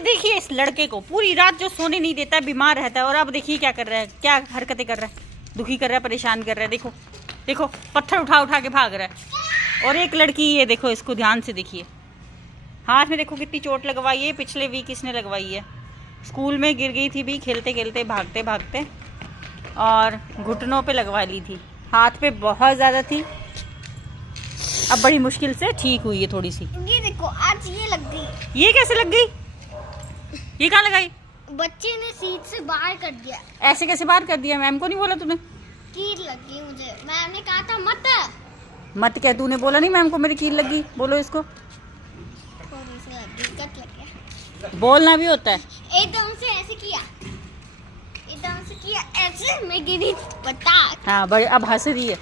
देखिए इस लड़के को पूरी रात जो सोने नहीं देता है, बीमार रहता है, और अब देखिए क्या कर रहा है, क्या हरकतें कर रहा है, दुखी कर रहा है, परेशान कर रहा है। देखो देखो पत्थर उठा उठा के भाग रहा है। और एक लड़की ये देखो, इसको ध्यान से देखिए, हाथ में देखो कितनी चोट लगवाई है, पिछले वीक इसने लगवाई है। स्कूल में गिर गई थी भी, खेलते खेलते भागते भागते, और घुटनों पे लगवा ली थी, हाथ पे बहुत ज़्यादा थी। अब बड़ी मुश्किल से ठीक हुई है थोड़ी सी। ये देखो आज ये लग गई। ये कैसे लग गई? ये कहाँ लगाई? बच्चे ने सीट से बाहर कर दिया। ऐसे कैसे बाहर कर दिया? मैम को नहीं बोला तूने? कील लग गई मुझे, मैम ने कहा था मत क्या तूने बोला नहीं मैम को मेरी कील लगी? बोलो इसको। थोड़ी सी लग गई, कट लग गया। बोलना भी होता है। एकदम से ऐसे किया, एकदम से किया ऐसे, मैं गिरी बता। हाँ बड़े अब हंस रही है।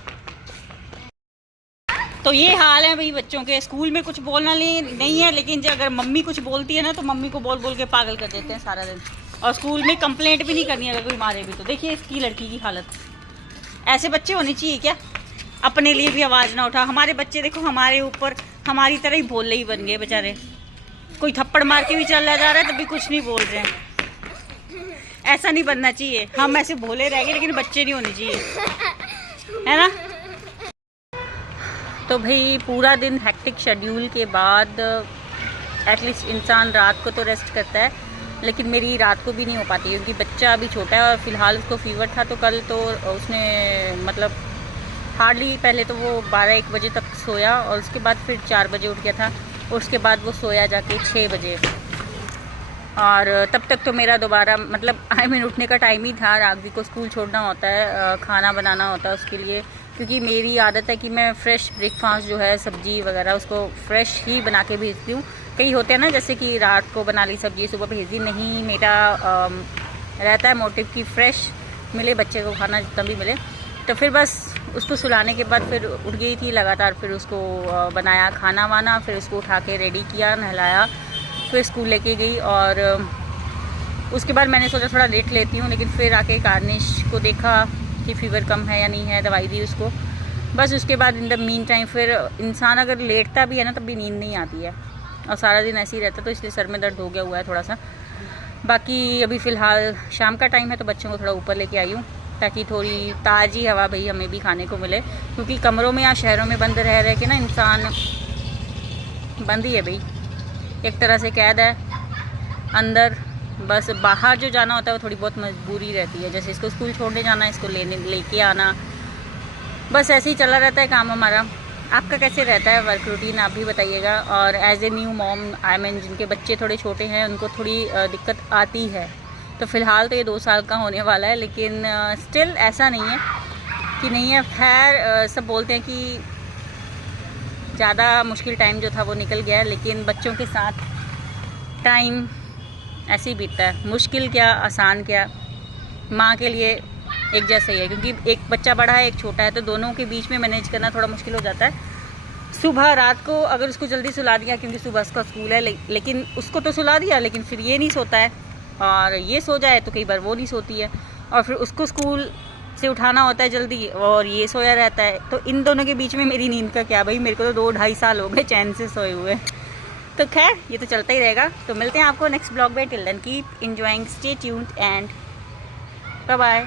तो ये हाल है भाई बच्चों के, स्कूल में कुछ बोलना नहीं है, लेकिन अगर मम्मी कुछ बोलती है ना तो मम्मी को बोल बोल के पागल कर देते हैं सारा दिन। और स्कूल में कंप्लेंट भी नहीं करनी अगर कोई मारे भी तो। देखिए इसकी लड़की की हालत। ऐसे बच्चे होने चाहिए क्या? अपने लिए भी आवाज़ ना उठा। हमारे बच्चे देखो हमारे ऊपर हमारी तरह ही बोलने ही बन गए बेचारे। कोई थप्पड़ मार के भी चला जा रहा है तब भी कुछ नहीं बोल रहे हैं। ऐसा नहीं बनना चाहिए, हम ऐसे भोले रह गए लेकिन बच्चे नहीं होने चाहिए, है ना। तो भाई पूरा दिन हेक्टिक शेड्यूल के बाद एटलीस्ट इंसान रात को तो रेस्ट करता है, लेकिन मेरी रात को भी नहीं हो पाती क्योंकि बच्चा अभी छोटा है और फिलहाल उसको फीवर था। तो कल तो उसने मतलब हार्डली पहले तो वो 12-1 बजे तक सोया और उसके बाद फिर 4 बजे उठ गया था। उसके बाद वो सोया जाके 6 बजे, और तब तक तो मेरा दोबारा मतलब उठने का टाइम ही था। राघवी को स्कूल छोड़ना होता है, खाना बनाना होता है उसके लिए, क्योंकि मेरी आदत है कि मैं फ़्रेश ब्रेकफास्ट जो है सब्ज़ी वगैरह उसको फ़्रेश ही बना के भेजती हूँ। कई होते हैं ना जैसे कि रात को बना ली सब्ज़ी सुबह भेज दी, नहीं मेरा रहता है मोटिव कि फ़्रेश मिले बच्चे को, खाना जितना भी मिले। तो फिर बस उसको सुलाने के बाद फिर उठ गई थी लगातार, फिर उसको बनाया खाना वाना, फिर उसको उठा के रेडी किया, नहलाया, फिर स्कूल लेके गई। और उसके बाद मैंने सोचा थोड़ा लेट लेती हूँ, लेकिन फिर आके कार्निश को देखा कि फ़ीवर कम है या नहीं है, दवाई दी उसको। बस उसके बाद इन द मीन टाइम फिर इंसान अगर लेटता भी है ना तब भी नींद नहीं आती है, और सारा दिन ऐसे ही रहता, तो इसलिए सर में दर्द हो गया हुआ है थोड़ा सा। बाकी अभी फ़िलहाल शाम का टाइम है तो बच्चों को थोड़ा ऊपर लेके आई हूँ ताकि थोड़ी ताज़ी हवा भाई हमें भी खाने को मिले, क्योंकि कमरों में या शहरों में बंद रह रह के ना इंसान बंद ही है भाई, एक तरह से कैद है अंदर। बस बाहर जो जाना होता है वो थोड़ी बहुत मजबूरी रहती है, जैसे इसको स्कूल छोड़ने जाना, इसको लेके आना, बस ऐसे ही चला रहता है काम हमारा। आपका कैसे रहता है वर्क रूटीन, आप भी बताइएगा। और एज ए न्यू मॉम जिनके बच्चे थोड़े छोटे हैं उनको थोड़ी दिक्कत आती है। तो फ़िलहाल तो ये 2 साल का होने वाला है, लेकिन स्टिल ऐसा नहीं है कि नहीं है। खैर सब बोलते हैं कि ज़्यादा मुश्किल टाइम जो था वो निकल गया है, लेकिन बच्चों के साथ टाइम ऐसे ही बीतता है। मुश्किल क्या आसान क्या, माँ के लिए एक जैसा ही है, क्योंकि एक बच्चा बड़ा है एक छोटा है, तो दोनों के बीच में मैनेज करना थोड़ा मुश्किल हो जाता है। सुबह रात को अगर उसको जल्दी सुला दिया क्योंकि सुबह उसका स्कूल है, लेकिन उसको तो सुला दिया लेकिन फिर ये नहीं सोता है, और ये सो जाए तो कई बार वो नहीं सोती है, और फिर उसको स्कूल से उठाना होता है जल्दी और ये सोया रहता है। तो इन दोनों के बीच में मेरी नींद का क्या भाई, मेरे को तो 2-2.5 साल हो गए चैन से सोए हुए। तो खैर ये तो चलता ही रहेगा। तो मिलते हैं आपको नेक्स्ट ब्लॉग में। Till then keep enjoying, stay tuned and bye bye.